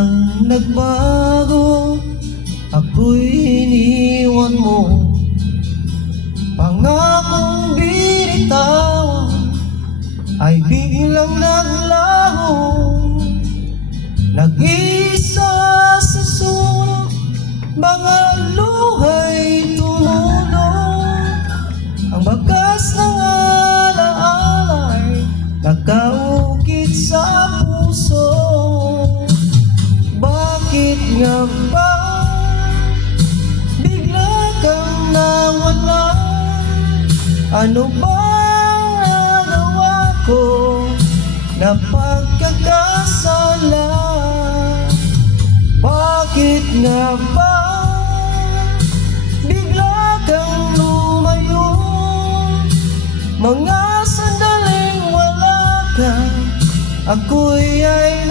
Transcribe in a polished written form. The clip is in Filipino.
biglang nagbago, ako'y iniwan mo. Pangakong binitawan ay biglang naglaho. Nag-isa sa sulok, mga luha'y tumulong. Ang bakas ng alaala'y nakaukit sa puso. Bakit nga ba bigla kang nawala? Ano bang nagawa ko na pagkakasala? Bakit nga ba bigla kang lumayo? Mga sandaling wala ka, ako'y ay